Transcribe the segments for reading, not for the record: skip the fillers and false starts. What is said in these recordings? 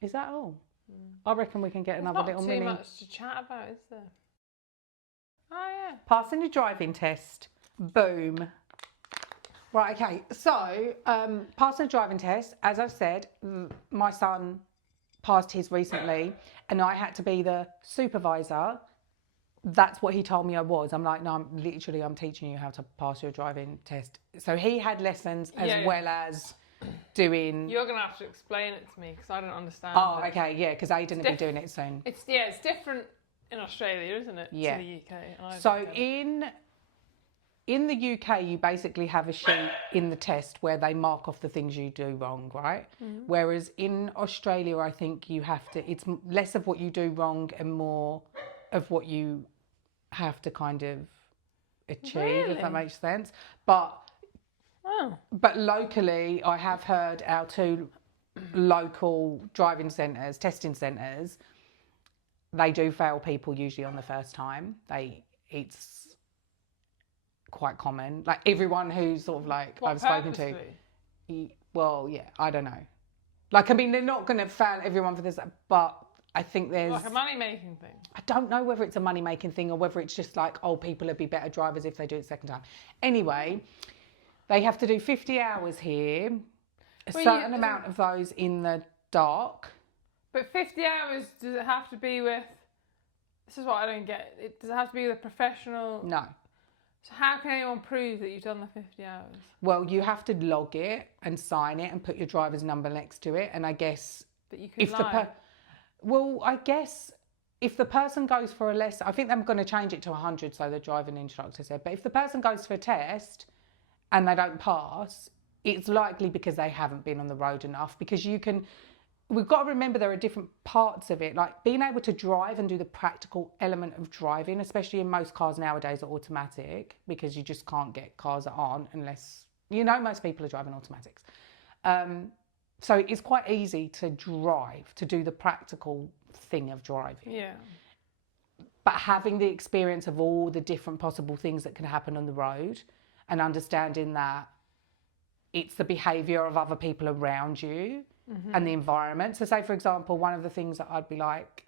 Is that all? I reckon we can get another little mini. mini. Not too much to chat about, is there? Oh yeah. Passing your driving test. Boom. Right, okay. So, passing the driving test, as I've said, my son passed his recently, and I had to be the supervisor. That's what he told me I was. I'm like, no, I'm teaching you how to pass your driving test. So he had lessons as well as doing. You're gonna have to explain it to me because I don't understand. Oh, okay, yeah, because Aidan will be doing it soon. It's different in Australia, isn't it? Yeah. To the UK. So in the UK, you basically have a sheet in the test where they mark off the things you do wrong, right? Mm-hmm. Whereas in Australia, I think you have to. It's less of what you do wrong and more of what you have to kind of achieve, if that makes sense. But locally, I have heard our 2 local driving centres, testing centres, they do fail people usually on the first time. It's quite common. Like everyone who's sort of like I've spoken to. Well, yeah, I don't know. Like, I mean, they're not going to fail everyone for this, but I think there's... Like a money-making thing. I don't know whether it's a money-making thing or whether it's just like, oh, people would be better drivers if they do it second time. Anyway, they have to do 50 hours here, a certain amount of those in the dark. But 50 hours, does it have to be with... This is what I don't get. Does it have to be with a professional... No. So how can anyone prove that you've done the 50 hours? Well, you have to log it and sign it and put your driver's number next to it. And I guess... But you can lie. Well, I guess if the person goes for a lesson... I think they're going to change it to 100, so the driving instructor said. But if the person goes for a test and they don't pass, it's likely because they haven't been on the road enough. Because you can... We've got to remember there are different parts of it, like being able to drive and do the practical element of driving, especially in most cars nowadays are automatic because you just can't get cars that aren't unless, most people are driving automatics. So it's quite easy to drive, to do the practical thing of driving. Yeah. But having the experience of all the different possible things that can happen on the road and understanding that it's the behaviour of other people around you. Mm-hmm. And the environment. So say, for example, one of the things that I'd be like,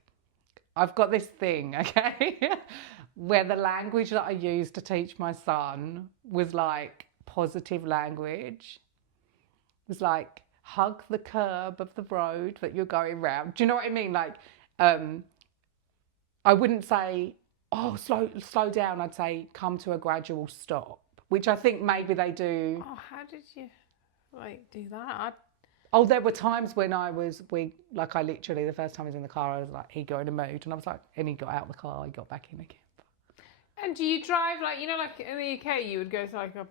I've got this thing, okay, where the language that I used to teach my son was like positive language. It was like, hug the curb of the road that you're going round. Do you know what I mean? Like, I wouldn't say, oh, slow down. I'd say, come to a gradual stop, which I think maybe they do. Oh, how did you, do that? Oh, there were times when I literally, the first time I was in the car, I was like, he got in a mood. And I was like, and he got out of the car, he got back in again. And do you drive, like in the UK, you would go to like a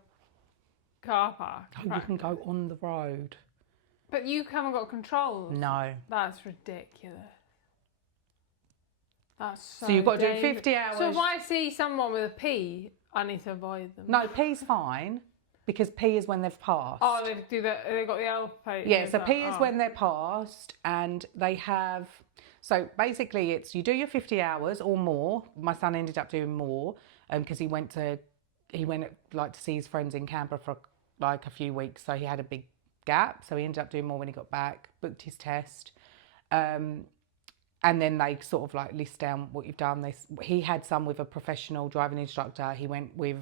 car park? Oh, you can go on the road. But you haven't got controls? No. That's ridiculous. That's so you've got to do 50 hours. So if I see someone with a P, I need to avoid them? No, P's fine. Because P is when they've passed. Oh, they've got the L plate. Yeah, so P is when they're passed and they have... So basically it's you do your 50 hours or more. My son ended up doing more because he went to see his friends in Canberra for like a few weeks. So he had a big gap. So he ended up doing more when he got back, booked his test. And then they sort of like list down what you've done. He had some with a professional driving instructor. He went with...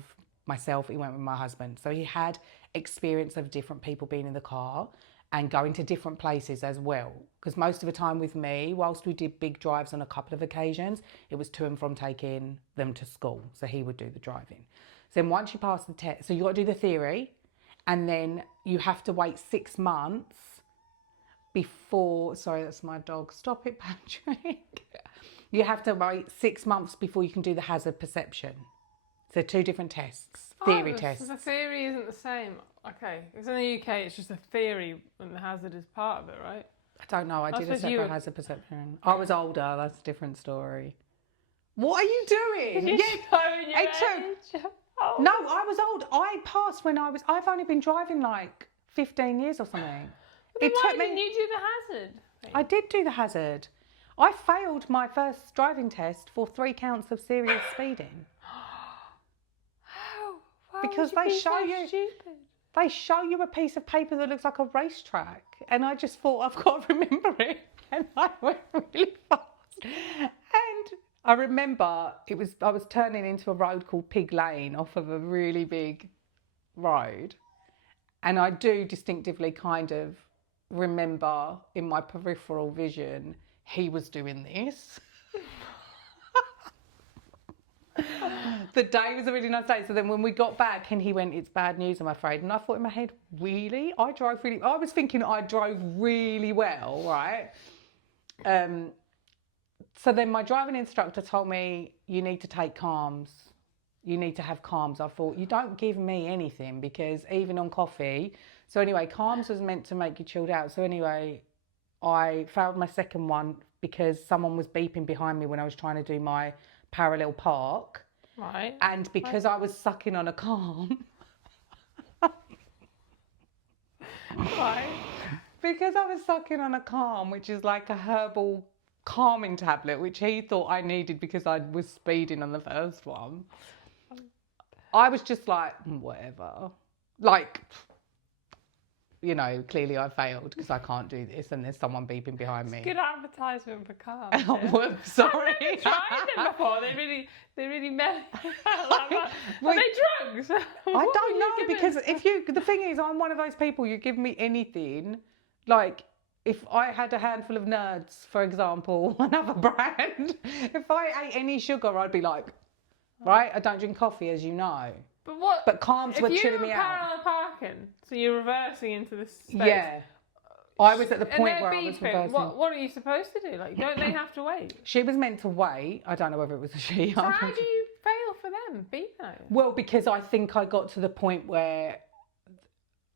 myself, he went with my husband. So he had experience of different people being in the car and going to different places as well. Because most of the time with me, whilst we did big drives on a couple of occasions, it was to and from taking them to school. So he would do the driving. So then once you pass the test, so you got to do the theory and then you have to wait 6 months before, sorry, that's my dog. Stop it, Patrick. You have to wait 6 months before you can do the hazard perception. So 2 different tests, theory tests. The theory isn't the same. Okay, because in the UK it's just a theory and the hazard is part of it, right? I don't know, I did a separate hazard perception. I was older, that's a different story. What are you doing? It took... Oh. No, I was old. I passed when I've only been driving like 15 years or something. Why didn't you do the hazard? I did do the hazard. I failed my first driving test for 3 counts of serious speeding. Because they show you a piece of paper that looks like a racetrack, and I just thought I've got to remember it, and I remember I was turning into a road called Pig Lane off of a really big road, and I do distinctively kind of remember in my peripheral vision he was doing this. The day was a really nice day. So then when we got back and he went, it's bad news, I'm afraid. And I thought in my head, really? I was thinking I drove really well, right? So then my driving instructor told me, you need to take calms. You need to have calms. I thought, you don't give me anything because even on coffee. So anyway, calms was meant to make you chilled out. So anyway, I failed my second one because someone was beeping behind me when I was trying to do my parallel park. Right. And because I was sucking on a calm. Right. Because I was sucking on a calm, which is like a herbal calming tablet, which he thought I needed because I was speeding on the first one. I was just like, whatever. Like, you know, clearly I failed because I can't do this and there's someone beeping behind me. Good advertisement for cars. Oh, whoops, sorry. I've tried them before. They really melt. Are they drugs? I don't know because the thing is, I'm one of those people, you give me anything, like if I had a handful of Nerds, for example, another brand, if I ate any sugar, I'd be like, right, I don't drink coffee, as you know. But what? But calms were chilling me out. If you were parallel parking, so you're reversing into this space. Yeah. I was at the point where I was reversing. What are you supposed to do? Like, don't they have to wait? She was meant to wait. I don't know whether it was a she. So how do you fail for them, beeping? Well, because I think I got to the point where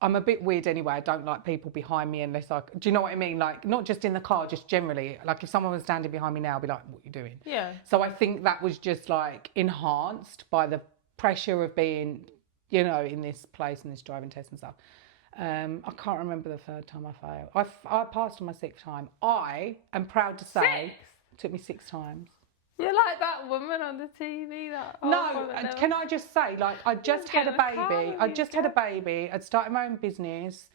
I'm a bit weird anyway. I don't like people behind me unless do you know what I mean? Like, not just in the car, just generally. Like, if someone was standing behind me now, I'd be like, what are you doing? Yeah. So I think that was just like enhanced by the pressure of being, you know, in this place and this driving test and stuff. I can't remember the third time I failed. I passed on my sixth time. I am proud to say it took me 6 times. You're like that woman on the TV. Can I just say, like, I just had a baby. I'd started my own business.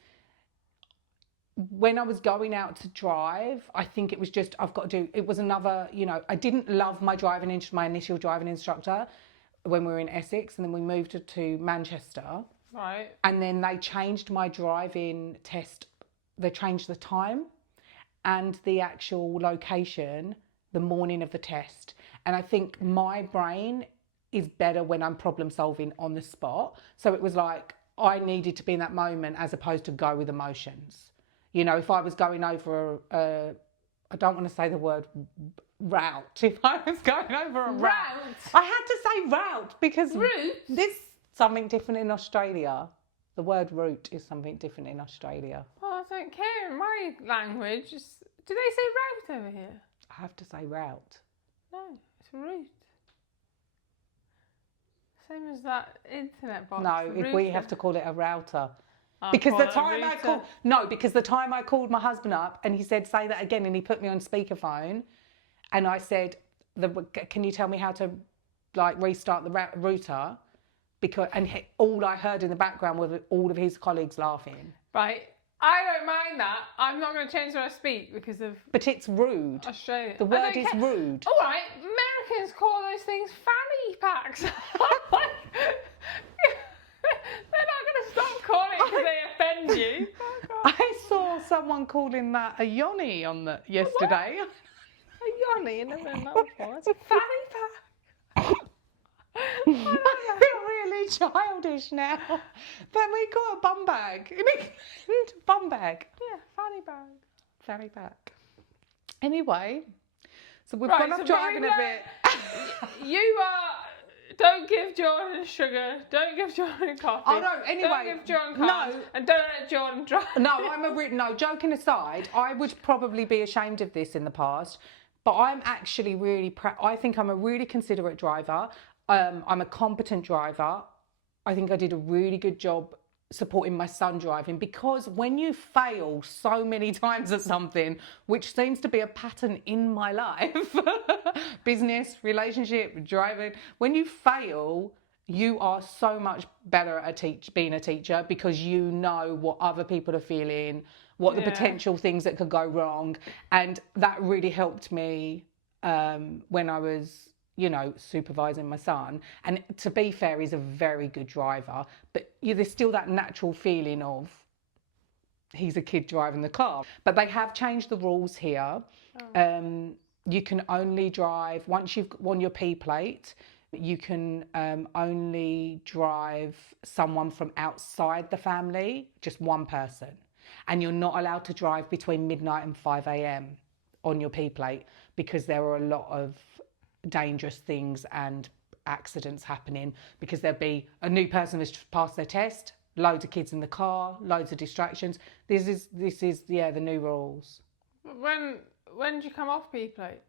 When I was going out to drive, I think it was just, it was another, you know, I didn't love my initial driving instructor when we were in Essex, and then we moved to Manchester. Right. And then they changed my driving test. They changed the time and the actual location the morning of the test. And I think my brain is better when I'm problem solving on the spot. So it was like I needed to be in that moment as opposed to go with emotions. You know, if I was going over I don't want to say the word route. If I was going over a route. I had to say route because this something different in Australia. The word route is something different in Australia. Well, I don't care. In my language, do they say route over here? I have to say route. No, it's route. Same as that internet box. No, we have to call it a router. Because the time I called my husband up and he said, say that again, and he put me on speakerphone, and I said, can you tell me how to like restart the router? All I heard in the background was all of his colleagues laughing. Right. I don't mind that. I'm not going to change the way I speak because of... But it's rude. Australia. The word is rude. All right. Americans call those things fanny packs. They're not going to stop calling it because they offend you. I saw someone calling that a yoni yesterday. What? A yoni? You never know before. It's a fanny pack. I feel really childish now. But we call it a bum bag. Bum bag. Yeah, fanny bag. Fanny bag. Anyway, so we've gone off driving a bit. Don't give Jordan sugar. Don't give Jordan coffee. Oh no, anyway. Don't give Jordan carbs. No. And don't let Jordan drive. No, joking aside, I would probably be ashamed of this in the past. But I'm actually really I think I'm a really considerate driver. I'm a competent driver. I think I did a really good job supporting my son driving, because when you fail so many times at something, which seems to be a pattern in my life, business, relationship, driving, when you fail, you are so much better at being a teacher, because you know what other people are feeling, what the potential things that could go wrong. And that really helped me when I was, supervising my son. And to be fair, he's a very good driver, but there's still that natural feeling of he's a kid driving the car. But they have changed the rules here. You can only drive, once you've won your P plate, you can only drive someone from outside the family, just one person. And you're not allowed to drive between midnight and 5 a.m. on your P plate, because there are a lot of dangerous things and accidents happening, because there'll be a new person that's passed their test, loads of kids in the car, loads of distractions. This is the new rules. When did you come off P plates?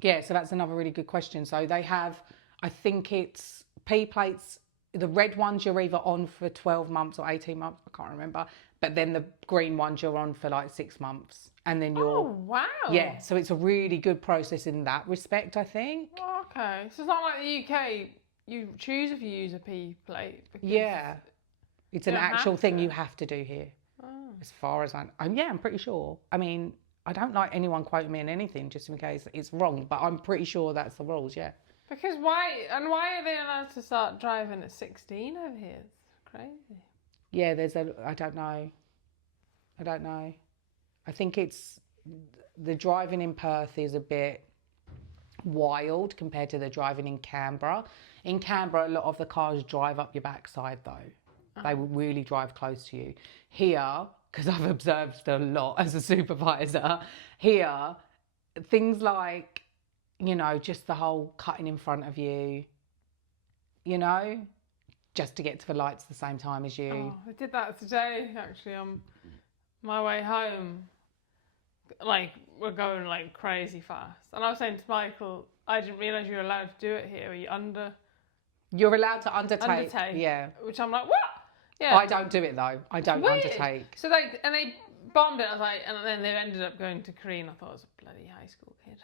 Yeah, so that's another really good question. So they have, I think it's P plates, the red ones you're either on for 12 months or 18 months, I can't remember. But then the green ones you're on for like 6 months. And then you're... Oh, wow. Yeah, so it's a really good process in that respect, I think. Oh, okay. So it's not like the UK, you choose if you use a P plate. Yeah. It's an actual thing you have to do here. Oh. As far as I'm pretty sure. I mean, I don't like anyone quoting me on anything just in case it's wrong, but I'm pretty sure that's the rules, yeah. Because why are they allowed to start driving at 16 over here? It's crazy. Yeah, I don't know. I think it's, the driving in Perth is a bit wild compared to the driving in Canberra. In Canberra, a lot of the cars drive up your backside though. They will really drive close to you. Here, because I've observed a lot as a supervisor, here, things like, just the whole cutting in front of you, just to get to the lights at the same time as you. Oh, I did that today, actually, on my way home. Like, we're going like crazy fast. And I was saying to Michael, I didn't realise you were allowed to do it here. Are you You're allowed to undertake. Yeah. Which I'm like, what? Yeah. I don't do it though. I don't undertake. So they bombed it. I was like, and then they ended up going to Korean. I thought it was a bloody high school kid.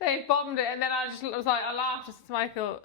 They bombed it, and then I laughed. I said to Michael,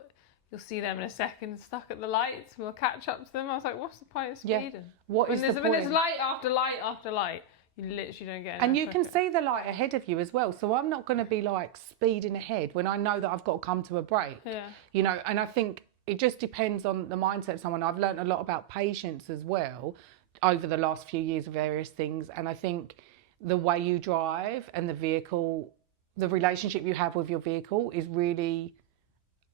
"You'll see them in a second, stuck at the lights. We'll catch up to them." I was like, "What's the point of speeding? Yeah. When there's light after light after light, you literally don't get." And you can see the light ahead of you as well. So I'm not going to be like speeding ahead when I know that I've got to come to a break. Yeah. And I think it just depends on the mindset of someone. I've learned a lot about patience as well over the last few years of various things. And I think the way you drive and the vehicle, the relationship you have with your vehicle is really,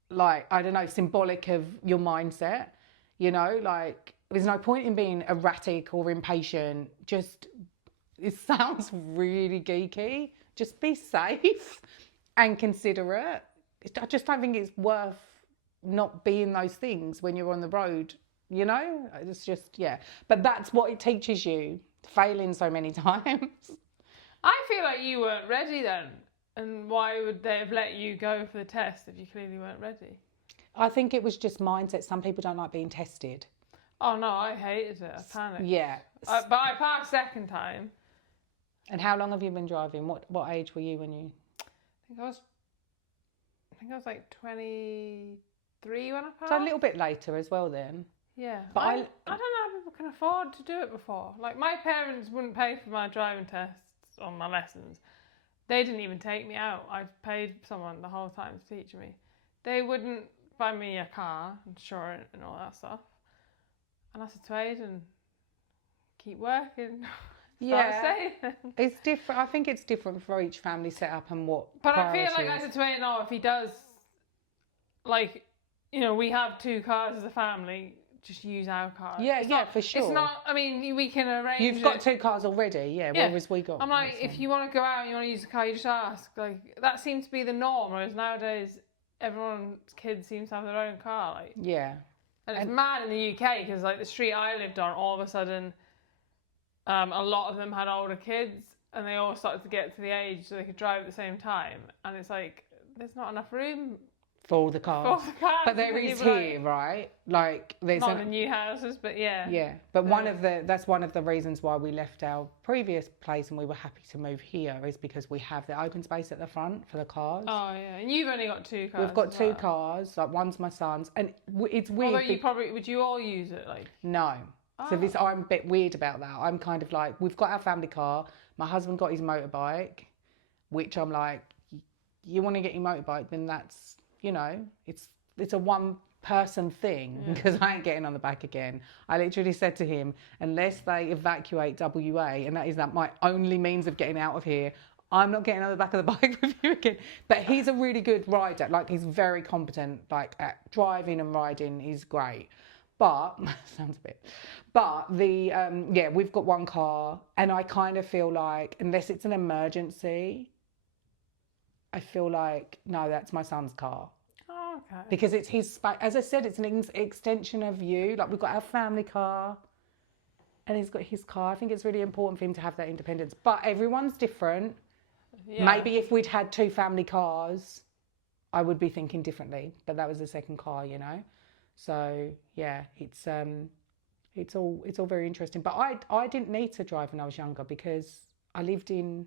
like, I don't know, symbolic of your mindset. Like, there's no point in being erratic or impatient. It sounds really geeky. Just be safe and considerate. I just don't think it's worth not being those things when you're on the road. It's just, yeah. But that's what it teaches you, failing so many times. I feel like you weren't ready then. And why would they have let you go for the test if you clearly weren't ready? I think it was just mindset. Some people don't like being tested. Oh no, I hated it. I panicked. Yeah. But I passed second time. And how long have you been driving? What age were you when you... I think I was like 23 when I passed. So a little bit later as well then. Yeah. But I don't know how people can afford to do it before. Like, my parents wouldn't pay for my driving tests on my lessons. They didn't even take me out. I paid someone the whole time to teach me. They wouldn't buy me a car, insurance and all that stuff. And I had to wait and keep working. Yeah, it's different. I think it's different for each family setup and what. But I feel like I said to Wayne, no, if he does, like, we have 2 cars as a family, just use our car. Yeah, for sure. It's not, I mean, we can arrange. You've got 2 cars already, whereas we got. I'm like, if you want to go out and you want to use a car, you just ask. Like, that seems to be the norm, whereas nowadays, everyone's kids seems to have their own car. Like, yeah. And it's mad in the UK, because, like, the street I lived on, all of a sudden, a lot of them had older kids, and they all started to get to the age so they could drive at the same time. And it's like, there's not enough room for all the cars. But there is here, right? Like, there's not the new houses, but yeah. Yeah, but that's one of the reasons why we left our previous place and we were happy to move here, is because we have the open space at the front for the cars. Oh yeah, and you've only got 2 cars. We've got 2 cars. Like, one's my son's, and it's weird. Although would you all use it? Like, no. So I'm a bit weird about that. I'm kind of like, we've got our family car. My husband got his motorbike, which I'm like, you want to get your motorbike, then that's, you know, it's a one person thing because I ain't getting on the back again. I literally said to him, unless they evacuate WA, and that is that my only means of getting out of here, I'm not getting on the back of the bike with you again. But he's a really good rider. Like, he's very competent, like, at driving and riding. He's great. But, sounds a bit, but yeah, we've got one car, and I kind of feel like, unless it's an emergency, I feel like, no, that's my son's car. Oh, okay. Because it's his, as I said, it's an extension of you. Like, we've got our family car, and he's got his car. I think it's really important for him to have that independence. But everyone's different. Yeah. Maybe if we'd had 2 family cars, I would be thinking differently. But that was the second car, you know. So yeah, it's all very interesting. But I didn't need to drive when I was younger because I lived in,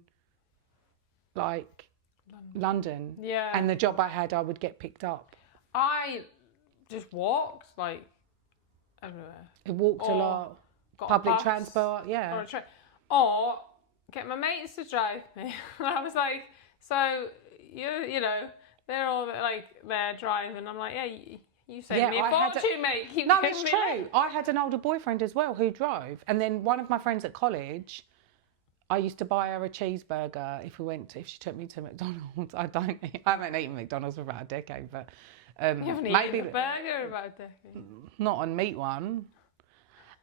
like, London. Yeah. And the job I had, I would get picked up. I just walked, like, everywhere. I walked a lot. Public transport, yeah. Or get my mates to drive me. And I was like, so, you know, they're all, like, there driving. I'm like, yeah, you saved me a fortune, mate. No, it's true. I had an older boyfriend as well who drove. And then one of my friends at college, I used to buy her a cheeseburger if she took me to McDonald's. I haven't eaten McDonald's for about a decade, but you haven't eaten a burger in about a decade. Not a meat one.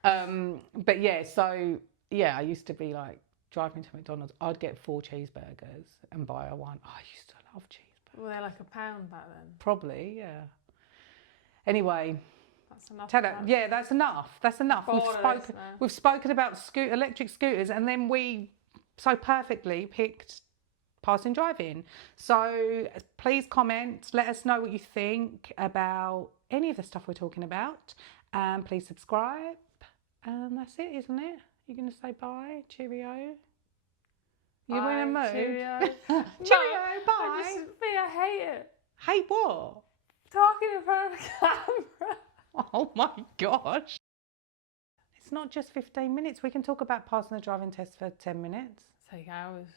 But yeah, so yeah, I used to be like driving to McDonald's. I'd get 4 cheeseburgers and buy her one. I used to love cheeseburgers. Were they like £1 back then? Probably, yeah. Anyway. That's enough. Yeah, that's enough. That's enough. We've spoken about electric scooters, and then we so perfectly picked passing driving. So please comment. Let us know what you think about any of the stuff we're talking about. And please subscribe. And that's it, isn't it? You're going to say bye? Cheerio? You're in a mood? Cheerio. Cheerio, bye. I hate it. Hate what? Talking in front of a camera. Oh my gosh. It's not just 15 minutes. We can talk about passing the driving test for 10 minutes. Take hours.